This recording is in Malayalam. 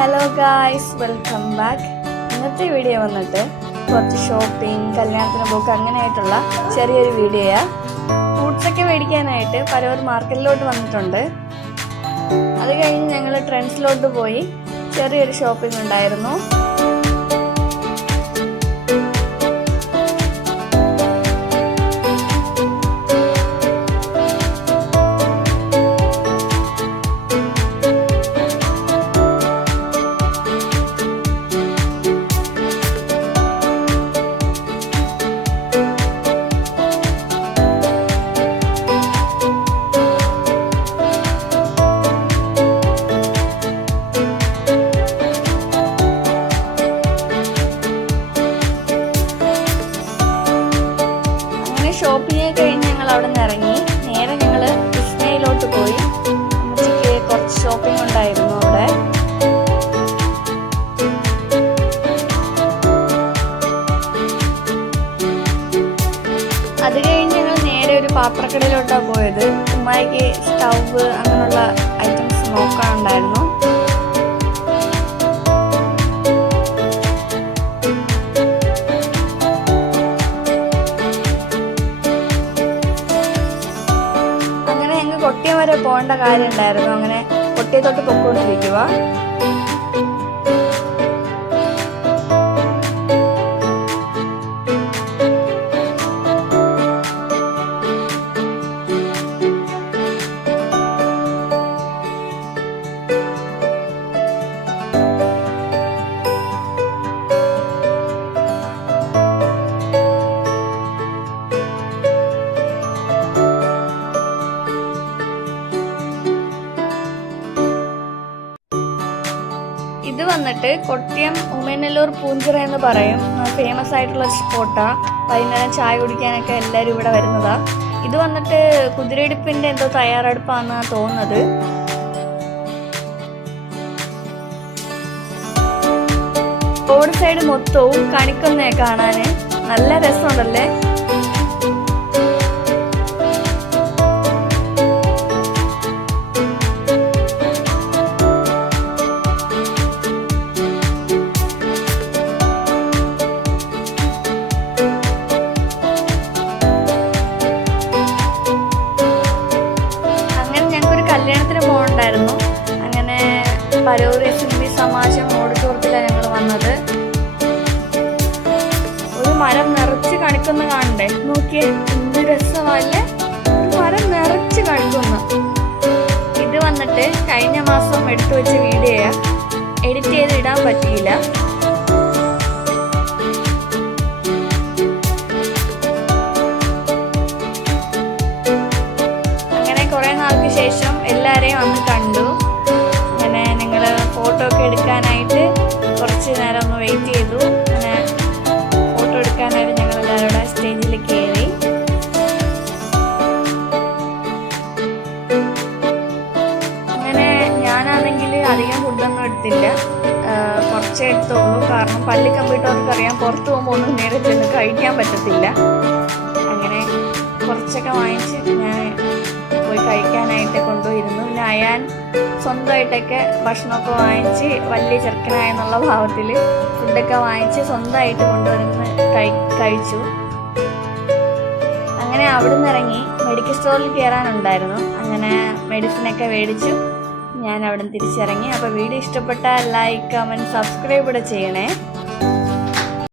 Hello guys, welcome back. ഇന്നത്തെ വീഡിയോ വന്നിട്ട് കുറച്ച് ഷോപ്പിംഗ്, കല്യാണത്തിന് പോക്ക് അങ്ങനെയായിട്ടുള്ള ചെറിയൊരു വീഡിയോയാണ്. ഫ്രൂട്ട്സൊക്കെ മേടിക്കാനായിട്ട് പലവർ മാർക്കറ്റിലോട്ട് വന്നിട്ടുണ്ട്. അത് കഴിഞ്ഞ് ഞങ്ങൾ ട്രെൻഡ്സിലോട്ട് പോയി ചെറിയൊരു ഷോപ്പിംഗ് ഉണ്ടായിരുന്നു. ഷോപ്പിംഗ് കഴിഞ്ഞ് ഞങ്ങൾ അവിടെ നിന്ന് ഇറങ്ങി നേരെ ഞങ്ങൾ വിസ്മയിലോട്ട് പോയി. ഉച്ചയ്ക്ക് കുറച്ച് ഷോപ്പിംഗ് ഉണ്ടായിരുന്നു അവിടെ. അത് കഴിഞ്ഞ് ഞങ്ങൾ നേരെ ഒരു പാത്രക്കടയിലോട്ടാണ് പോയത്. ഉമ്മായിക്ക് സ്റ്റൗവ് അങ്ങനെയുള്ള ഐറ്റംസ് നോക്കാനുണ്ടായിരുന്നു. കൊട്ടിയം വരെ പോകേണ്ട കാര്യം ഉണ്ടായിരുന്നു. അങ്ങനെ കൊട്ടിയത്തോട്ട് പൊക്കോണ്ടിരിക്കുക. ഇത് വന്നിട്ട് കൊട്ടിയം ഉമേനല്ലൂർ പൂഞ്ചിറ എന്ന് പറയും. ഫേമസ് ആയിട്ടുള്ള സ്പോട്ടാണ്. വൈകുന്നേരം ചായ കുടിക്കാനൊക്കെ എല്ലാവരും ഇവിടെ വരുന്നതാ. ഇത് വന്നിട്ട് കുതിരയെടുപ്പിന്റെ എന്തോ തയ്യാറെടുപ്പാണെന്നാണ് തോന്നുന്നത്. റോഡ് സൈഡ് മൊത്തവും കണിക്കൊന്നയെ കാണാന് നല്ല രസമുണ്ടല്ലേ. കല്യാണത്തിന് പോകണ്ടായിരുന്നു. അങ്ങനെ പരൂർ SNB സമാജം ഓഡിറ്റോറിയത്തിലാണ് ഞങ്ങൾ വന്നത്. ഒരു മരം നിറച്ച് കണിക്കുന്ന കാണണ്ടേ, നോക്കിയേ എന്ത് രസമല്ലേ. ഒരു മരം നിറച്ച് കണിക്കുന്ന. ഇത് വന്നിട്ട് കഴിഞ്ഞ മാസം എടുത്തു വെച്ച വീഡിയോയാ. എഡിറ്റ് ചെയ്ത് ഇടാൻ പറ്റിയില്ല. ശേഷം എല്ലാവരെയും വന്ന് കണ്ടു. അങ്ങനെ ഞങ്ങൾ ഫോട്ടോ ഒക്കെ എടുക്കാനായിട്ട് കുറച്ച് നേരം ഒന്ന് വെയിറ്റ് ചെയ്തു. അങ്ങനെ ഫോട്ടോ എടുക്കാനായിട്ട് ഞങ്ങൾ എല്ലാവരുടെ സ്റ്റേജിൽ കയറി. അങ്ങനെ ഞാനാണെങ്കിൽ അധികം ഫുഡൊന്നും എടുത്തില്ല, കുറച്ചേ എടുത്തുള്ളൂ. കാരണം പള്ളി കമ്പ്യൂട്ടർക്ക് അറിയാം, പുറത്ത് പോകുമ്പോൾ ഒന്നും നേരെ ചെന്ന് കഴിക്കാൻ പറ്റത്തില്ല. അങ്ങനെ കുറച്ചൊക്കെ വാങ്ങിച്ച് ഞാൻ പോയി കഴിക്കാനായിട്ട് കൊണ്ടുപോയിരുന്നു. പിന്നെ അയാൻ സ്വന്തമായിട്ടൊക്കെ ഭക്ഷണമൊക്കെ വാങ്ങിച്ച് വലിയ ചെറുക്കനായെന്നുള്ള ഭാവത്തിൽ ഫുഡൊക്കെ വാങ്ങിച്ച് സ്വന്തമായിട്ട് കൊണ്ടുവന്ന് കഴിച്ചു. അങ്ങനെ അവിടെ നിന്ന് ഇറങ്ങി മെഡിക്കൽ സ്റ്റോറിൽ കയറാനുണ്ടായിരുന്നു. അങ്ങനെ മെഡിസിനൊക്കെ മേടിച്ചു ഞാൻ അവിടെ നിന്ന് തിരിച്ചിറങ്ങി. അപ്പോൾ വീഡിയോ ഇഷ്ടപ്പെട്ടാൽ ലൈക്ക്, കമൻറ്റ്, സബ്സ്ക്രൈബ് കൂടെ ചെയ്യണേ.